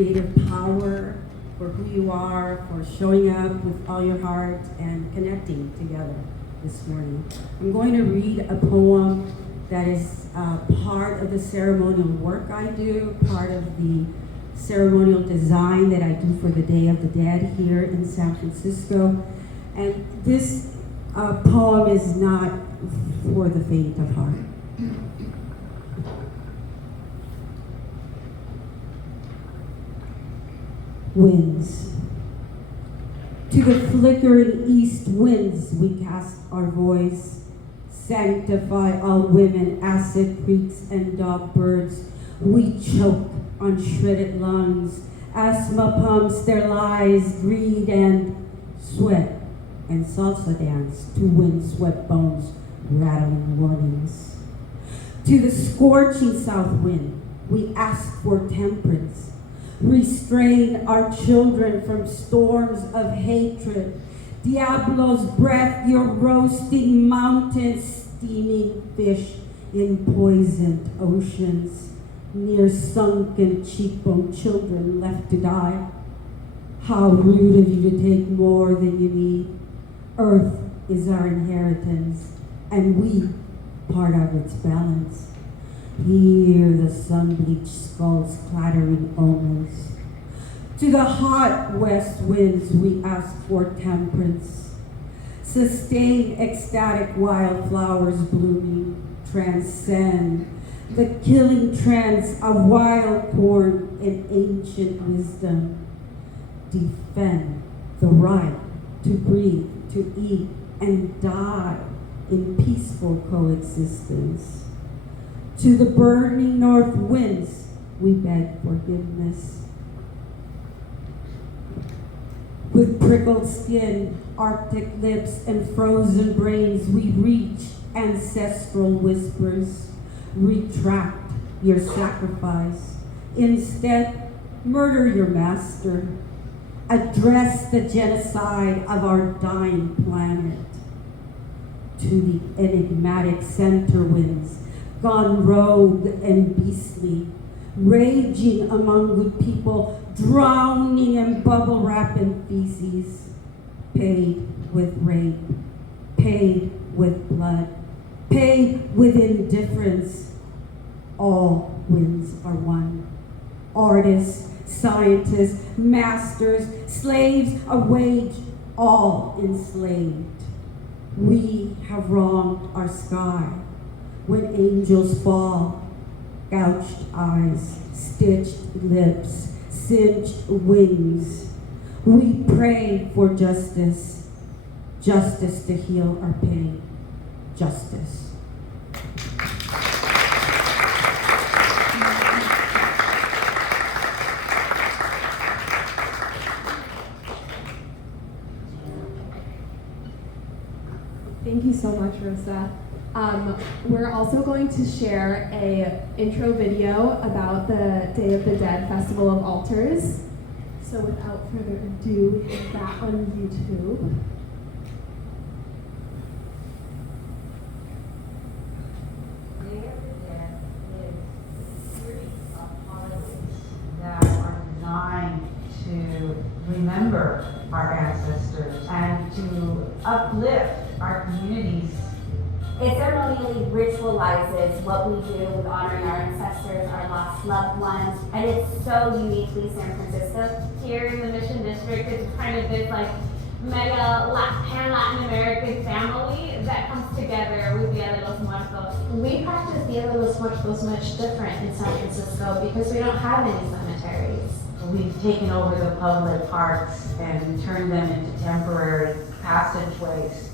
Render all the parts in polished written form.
creative power, for who you are, for showing up with all your heart and connecting together this morning. I'm going to read a poem that is part of the ceremonial work I do, part of the ceremonial design that I do for the Day of the Dead here in San Francisco. And this poem is not for the faint of heart. Winds. To the flickering east winds we cast our voice. Sanctify all women, acid creeks and dog birds. We choke on shredded lungs. Asthma pumps their lies, greed and sweat and salsa dance to wind-swept bones, rattling warnings. To the scorching south wind we ask for temperance. Restrain our children from storms of hatred. Diablo's breath, your roasting mountains, steaming fish in poisoned oceans, near sunken cheekbone children left to die. How rude of you to take more than you need. Earth is our inheritance, and we part of its balance. Hear the sun-bleached skulls clattering omens. To the hot west winds we ask for temperance. Sustain ecstatic wildflowers blooming. Transcend the killing trends of wild corn and ancient wisdom. Defend the right to breathe, to eat, and die in peaceful coexistence. To the burning north winds, we beg forgiveness. With prickled skin, arctic lips, and frozen brains, we reach ancestral whispers. Retract your sacrifice. Instead, murder your master. Address the genocide of our dying planet. To the enigmatic center winds, gone rogue and beastly, raging among good people, drowning in bubble wrap and feces, paid with rape, paid with blood, paid with indifference. All winds are one. Artists, scientists, masters, slaves of wage, all enslaved. We have wronged our sky. When angels fall, gouged eyes, stitched lips, singed wings, we pray for justice, justice to heal our pain, justice. Thank you so much, Rosa. We're also going to share a intro video about the Day of the Dead Festival of Altars. So without further ado, we have that on YouTube. Day of the Dead is a series of holidays that are designed to remember our ancestors and to uplift our communities. It ceremonially ritualizes what we do with honoring our ancestors, our lost loved ones, and it's so uniquely San Francisco. Here in the Mission District, it's kind of this like mega pan-Latin American family that comes together with Dia de los Muertos. We practice Dia de los Muertos much different in San Francisco because we don't have any cemeteries. We've taken over the public parks and turned them into temporary passageways.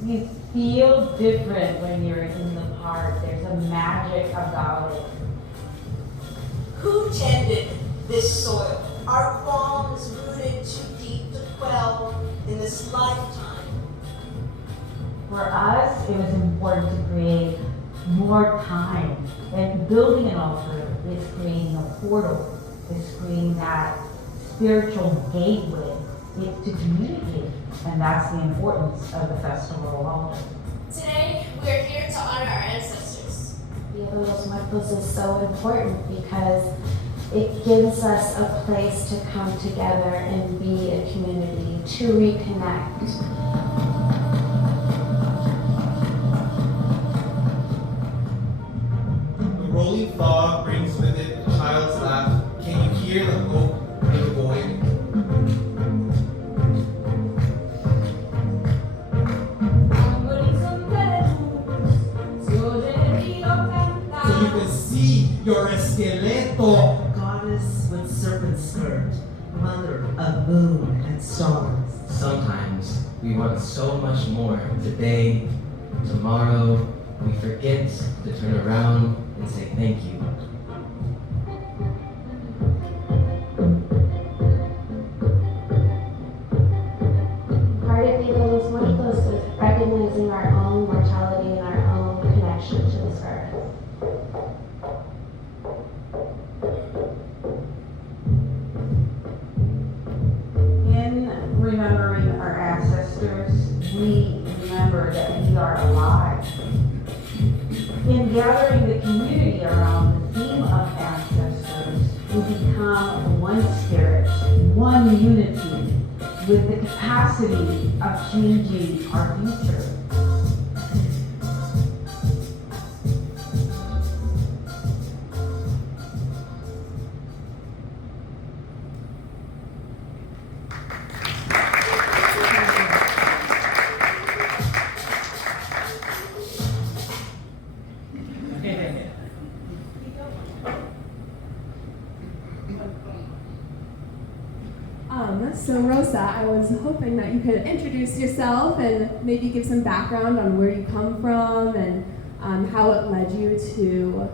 You feel different when you're in the park. There's a magic about it. Who tended this soil? Our qualms rooted too deep to quell in this lifetime. For us, it was important to create more time. And building an altar is creating a portal. It's creating that spiritual gateway to communicate. And that's the importance of the Festival of Altar. Today, we are here to honor our ancestors. Dia de los Muertos is so important because it gives us a place to come together and be a community, to reconnect. The rolling fog brings with it a child's laugh. Can you hear the hope in the void? So you can see your esqueleto. Goddess with serpent skirt, mother of moon and stars. Sometimes we want so much more. Today, tomorrow, we forget to turn around and say thank you. Part of Dia de los Muertos is recognizing our own mortality and our own connection to this earth. In remembering our ancestors, we remember that we are alive. In gathering the community around the theme of ancestors, we become one spirit, one unity, with the capacity of changing our future. So Rosa, I was hoping that you could introduce yourself and maybe give some background on where you come from and how it led you to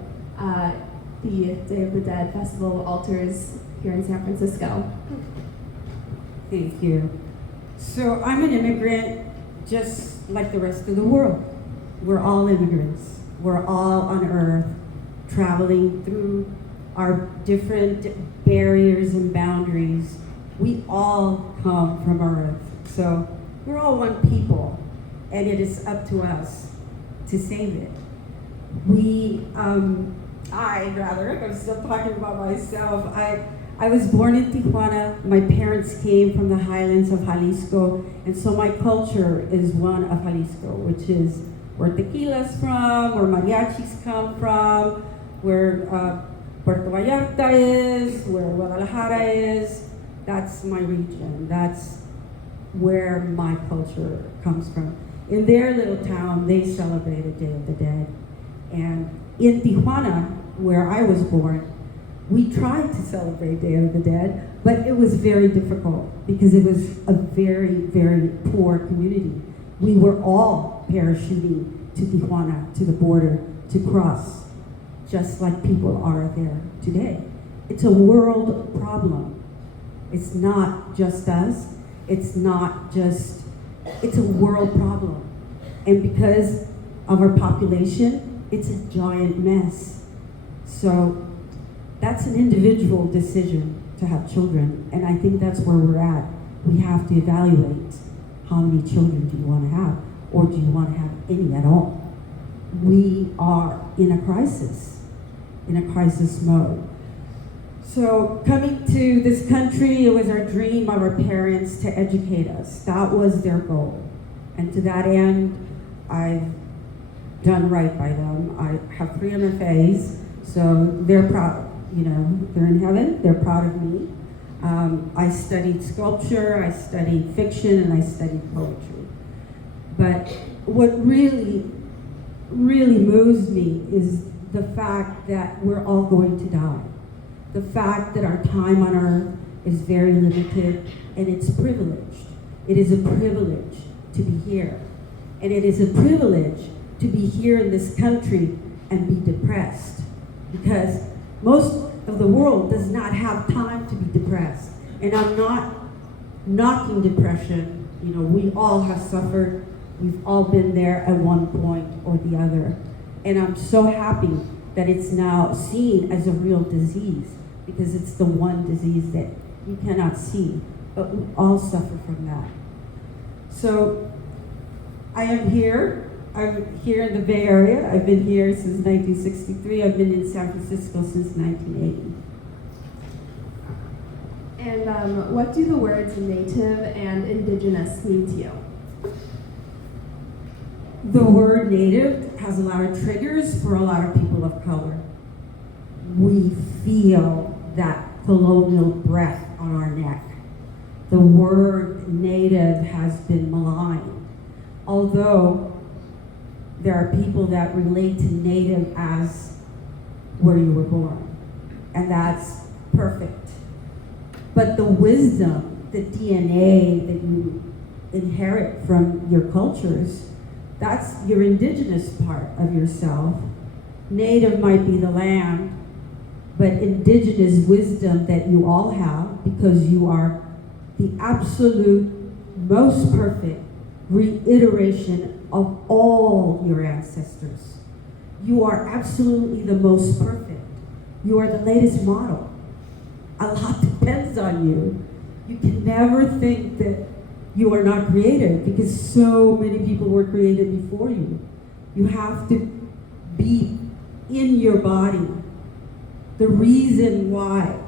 the Day of the Dead Festival of Altars here in San Francisco. Thank you. So I'm an immigrant just like the rest of the world. We're all immigrants. We're all on Earth traveling through our different barriers and boundaries. We all come from Earth. So we're all one people, and it is up to us to save it. I'm still talking about myself. I was born in Tijuana. My parents came from the highlands of Jalisco, and so my culture is one of Jalisco, which is where tequila's from, where mariachis come from, where Puerto Vallarta is, where Guadalajara is. That's my region. That's where my culture comes from. In their little town, they celebrated Day of the Dead. And in Tijuana, where I was born, we tried to celebrate Day of the Dead, but it was very difficult because it was a very, very poor community. We were all parachuting to Tijuana, to the border, to cross, just like people are there today. It's a world problem. It's not just us. It's a world problem. And because of our population, it's a giant mess. So that's an individual decision to have children. And I think that's where we're at. We have to evaluate how many children do you want to have, or do you want to have any at all? We are in a crisis mode. So coming to this country, it was our dream of our parents to educate us. That was their goal. And to that end, I've done right by them. I have 3 MFAs, so they're proud. They're in heaven, they're proud of me. I studied sculpture, I studied fiction, and I studied poetry. But what really, really moves me is the fact that we're all going to die. The fact that our time on Earth is very limited, and it's privileged. It is a privilege to be here. And it is a privilege to be here in this country and be depressed. Because most of the world does not have time to be depressed. And I'm not knocking depression. We all have suffered. We've all been there at one point or the other. And I'm so happy that it's now seen as a real disease, because it's the one disease that you cannot see, but we all suffer from that. So I am here I'm here in the Bay Area. I've been here since 1963. I've been in San Francisco since 1980. And what do the words native and indigenous mean to you? The word native has a lot of triggers for a lot of people of color. We feel that colonial breath on our neck. The word native has been maligned, although there are people that relate to native as where you were born, and that's perfect. But the wisdom, the DNA that you inherit from your cultures, that's your indigenous part of yourself. Native might be the land, but indigenous wisdom that you all have, because you are the absolute most perfect reiteration of all your ancestors. You are absolutely the most perfect. You are the latest model. A lot depends on you. You can never think that you are not creative, because so many people were created before you. You have to be in your body. The reason why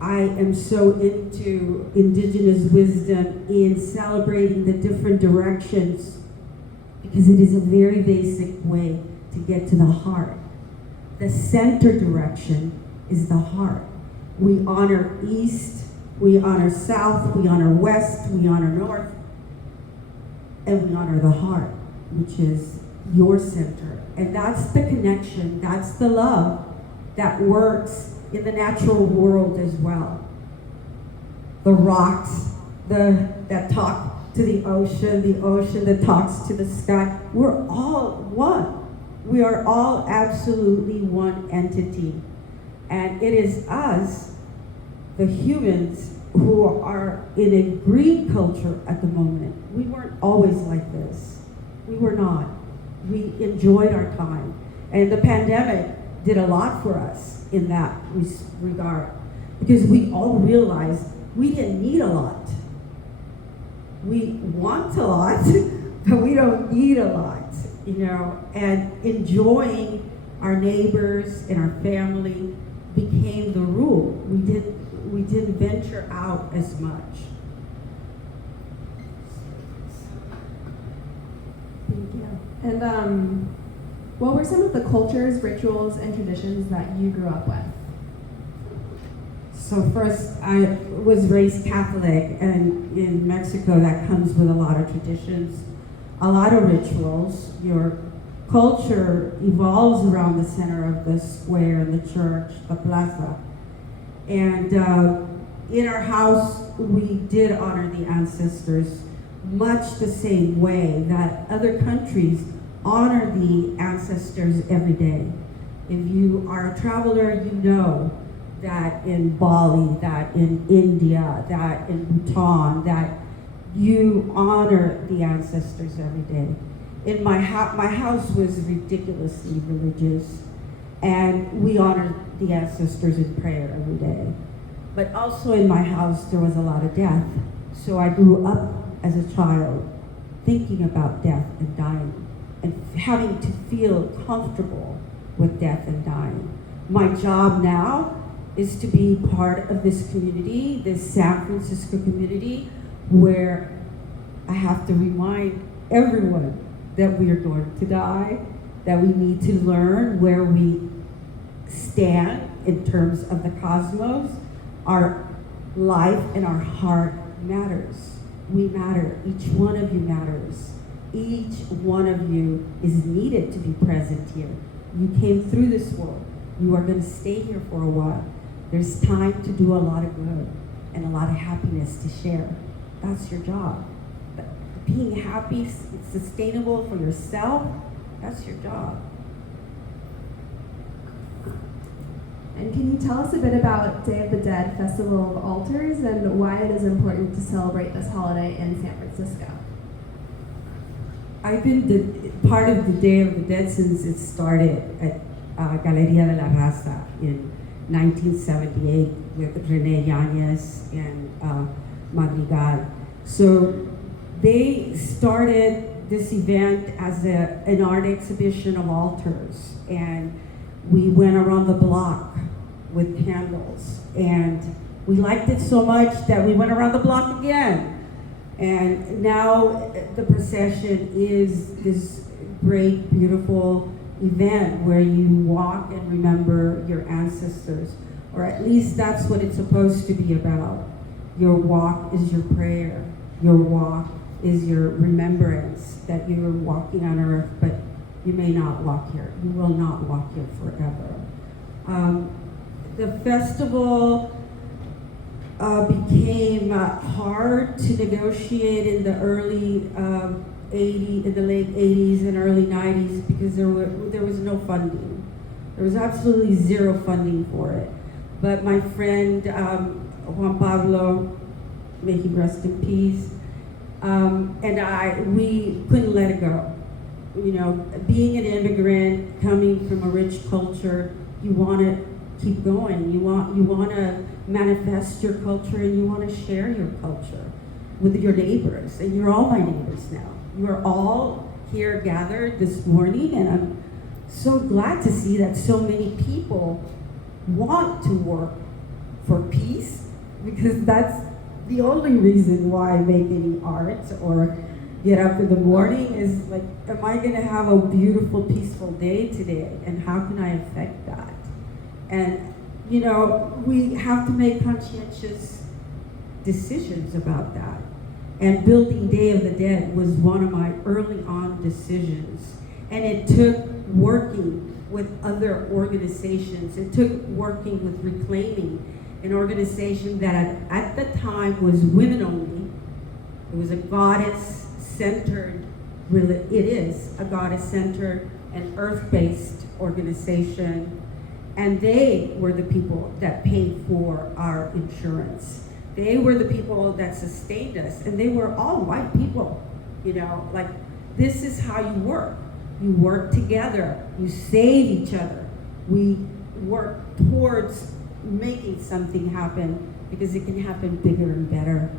I am so into indigenous wisdom in celebrating the different directions, because it is a very basic way to get to the heart. The center direction is the heart. We honor east, we honor south, we honor west, we honor north, and we honor the heart, which is your center. And that's the connection, that's the love that works in the natural world as well. The rocks that talk to the ocean that talks to the sky, we're all one. We are all absolutely one entity. And it is us, the humans, who are in a green culture at the moment. We weren't always like this. We were not. We enjoyed our time. And the pandemic did a lot for us in that regard, because we all realized we didn't need a lot. We want a lot, but we don't need a lot, and enjoying our neighbors and our family became the rule. We didn't venture out as much. Thank you. And what were some of the cultures, rituals, and traditions that you grew up with? So first, I was raised Catholic, and in Mexico that comes with a lot of traditions, a lot of rituals. Your culture evolves around the center of the square, the church, the plaza. And in our house, we did honor the ancestors much the same way that other countries honor the ancestors every day. If you are a traveler, you know that in Bali, that in India, that in Bhutan, that you honor the ancestors every day. In my house was ridiculously religious, and we honored the ancestors in prayer every day. But also in my house, there was a lot of death. So I grew up as a child thinking about death and dying, and having to feel comfortable with death and dying. My job now is to be part of this community, this San Francisco community, where I have to remind everyone that we are going to die, that we need to learn where we stand in terms of the cosmos. Our life and our heart matters. We matter. Each one of you matters. Each one of you is needed to be present here. You came through this world. You are going to stay here for a while. There's time to do a lot of good and a lot of happiness to share. That's your job. But being happy, sustainable for yourself, that's your job. And can you tell us a bit about Day of the Dead Festival of Altars and why it is important to celebrate this holiday in San Francisco? I've been part of the Day of the Dead since it started at Galeria de la Raza in 1978 with Rene Yanez and Madrigal. So they started this event as an art exhibition of altars, and we went around the block with candles, and we liked it so much that we went around the block again. And now the procession is this great, beautiful event where you walk and remember your ancestors, or at least that's what it's supposed to be about. Your walk is your prayer. Your walk is your remembrance that you are walking on earth, but you may not walk here. You will not walk here forever. The festival became hard to negotiate in the late 80s and early 90s because there was no funding. There was absolutely zero funding for it. But my friend Juan Pablo, may he rest in peace, and we couldn't let it go. You know, being an immigrant, coming from a rich culture, you want to keep going. You want to manifest your culture, and you want to share your culture with your neighbors. And you're all my neighbors now. You are all here gathered this morning, and I'm so glad to see that so many people want to work for peace, because that's the only reason why I make any art or get up in the morning is like, am I going to have a beautiful, peaceful day today? And how can I affect that? And, you know, we have to make conscientious decisions about that. And building Day of the Dead was one of my early on decisions. And it took working with other organizations. It took working with Reclaiming, an organization that at the time was women only. It was a goddess-centered, really, it is a goddess-centered and earth-based organization. And they were the people that paid for our insurance. They were the people that sustained us, and they were all white people. You know, like, this is how you work. You work together, you save each other. We work towards making something happen, because it can happen bigger and better.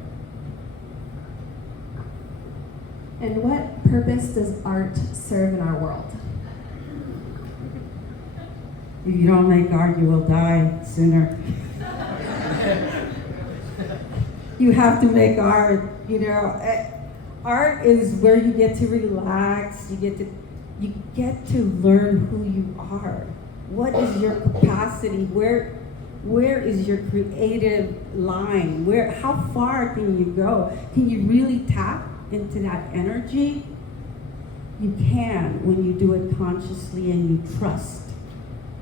And what purpose does art serve in our world? If you don't make art, you will die sooner. You have to make art, you know. Art is where you get to relax, you get to learn who you are. What is your capacity? Where is your creative line? How far can you go? Can you really tap into that energy? You can when you do it consciously and you trust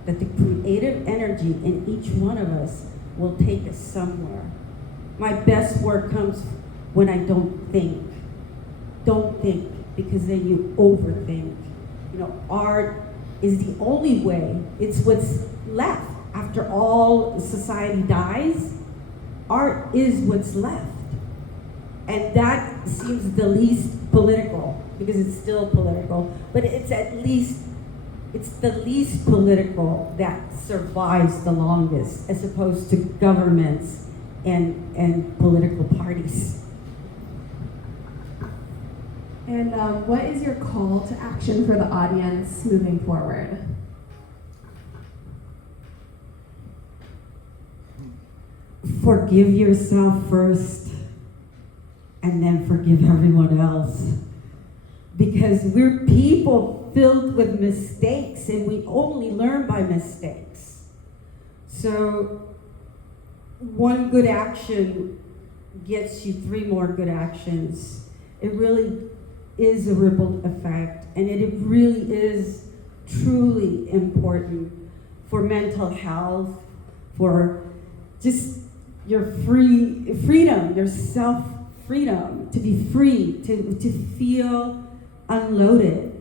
that the creative energy in each one of us will take us somewhere. My best work comes when I don't think. Don't think, because then you overthink. You know, art is the only way. It's what's left. After all society dies, art is what's left. And that seems the least political, because it's still political, but it's the least political that survives the longest, as opposed to governments and political parties. And what is your call to action for the audience moving forward? Forgive yourself first, and then forgive everyone else. Because we're people filled with mistakes, and we only learn by mistakes. So one good action gets you 3 more good actions. It really is a ripple effect, and it really is truly important for mental health, for just your freedom, your self-freedom, to be free, to feel unloaded.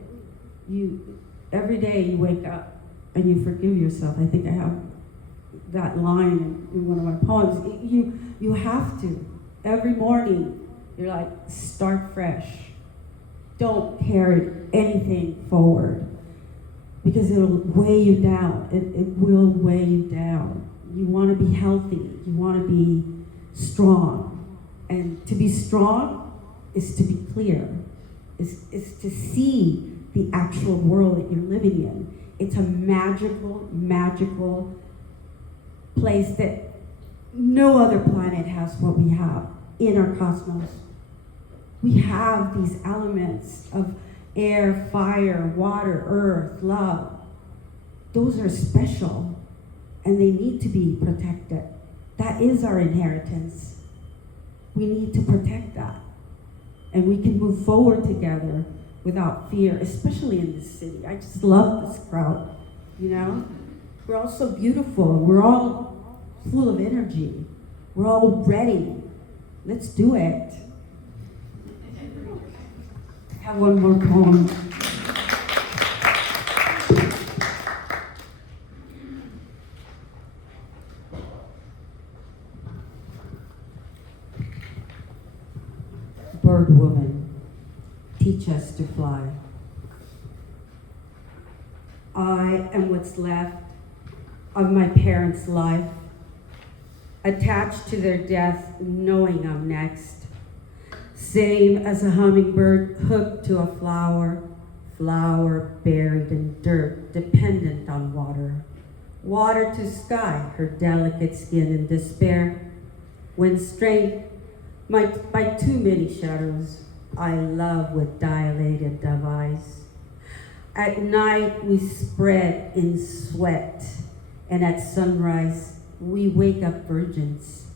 Every day you wake up and you forgive yourself. I think I have that line in one of my poems. You have to. Every morning, you're like, start fresh. Don't carry anything forward, because it'll weigh you down. It will weigh you down. You want to be healthy. You want to be strong. And to be strong is to be clear, is to see the actual world that you're living in. It's a magical, magical place that no other planet has what we have in our cosmos. We have these elements of air, fire, water, earth, love. Those are special and they need to be protected. That is our inheritance. We need to protect that. And we can move forward together without fear, especially in this city. I just love this crowd, you know? We're all so beautiful. We're all full of energy. We're all ready. Let's do it. I have one more poem. Bird woman, teach us to fly. I am what's left of my parents' life, attached to their death, knowing I'm next. Same as a hummingbird hooked to a flower, flower buried in dirt, dependent on water. Water to sky, her delicate skin in despair. When strength, by too many shadows, I love with dilated dove eyes. At night we spread in sweat, and at sunrise we wake up virgins.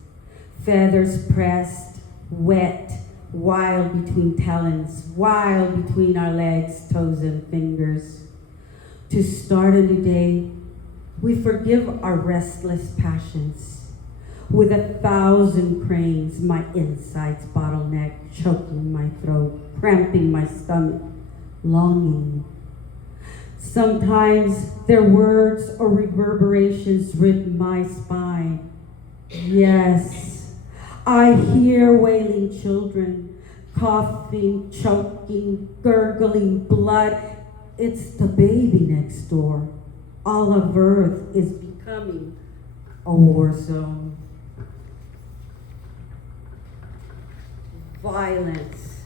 Feathers pressed, wet, wild between talons, wild between our legs, toes, and fingers. To start a new day, we forgive our restless passions. With 1,000 cranes, my insides bottleneck, choking my throat, cramping my stomach, longing. Sometimes their words or reverberations rip my spine. Yes, I hear wailing children, coughing, choking, gurgling blood. It's the baby next door. All of Earth is becoming a war zone. Violence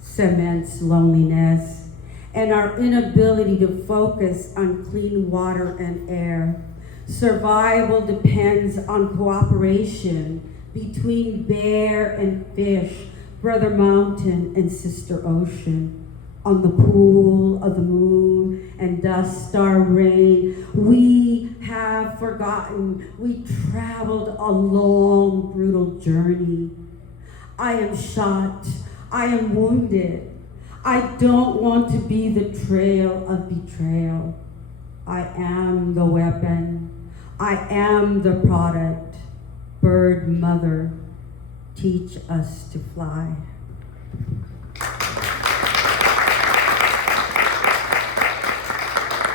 cements loneliness and our inability to focus on clean water and air. Survival depends on cooperation between bear and fish, brother mountain and sister ocean. On the pool of the moon and dust star rain, we have forgotten we traveled a long, brutal journey. I am shot, I am wounded. I don't want to be the trail of betrayal. I am the weapon. I am the product. Bird mother, teach us to fly.